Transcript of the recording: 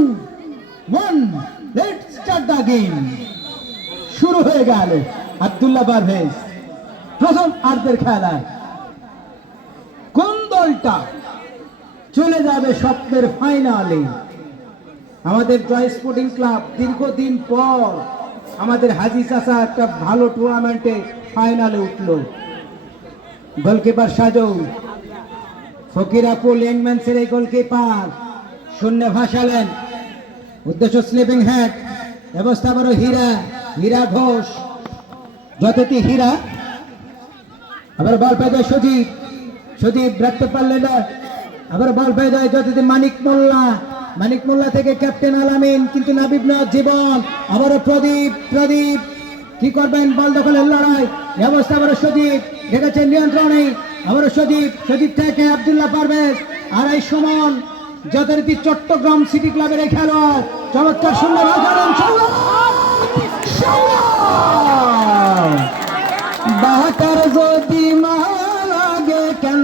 1, let's start the game. শুরু হয়ে গেল আব্দুল্লাহ পারভেজ প্রথম আর্ধের খেলা। কোন দলটা চলে যাবে স্বপ্নের ফাইনালে? আমাদের জয় স্পোর্টিং ক্লাব দীর্ঘদিন পর আমাদের হাজি চাচা একটা ভালো টুর্নামেন্টে ফাইনালে উঠলো। গোলকিপার সাজৌ, ফকির আপুল ইয়াংম্যানসের এই গোলকিপার শূন্য ভাসালেন। উদ্দেশ্য স্লিপিং হ্যাড, ব্যবস্থা বড় হীরা ঘোষ, যতটি হীরা। আবার বল পেয়ে যায় সজীব রাখতে পারলেন না। আবার বল পেয়ে যায় যতটি মানিক মোল্লা থেকে ক্যাপ্টেন আলামিন, কিন্তু নাবিব নওয়াজ জীবন। আবারও প্রদীপ কি করবেন? বল দখলের লড়াই, ব্যবস্থা আবারও সজীব রেখেছেন নিয়ন্ত্রণে। আবারও সজীব থেকে আব্দুল্লাহ পারভেজ আর এই সুমন, যথারীতি চট্টগ্রাম সিটি ক্লাবের এই খেলোয়াড় চমৎকার সুন্দর বাহাকার যদি মা লাগে কেন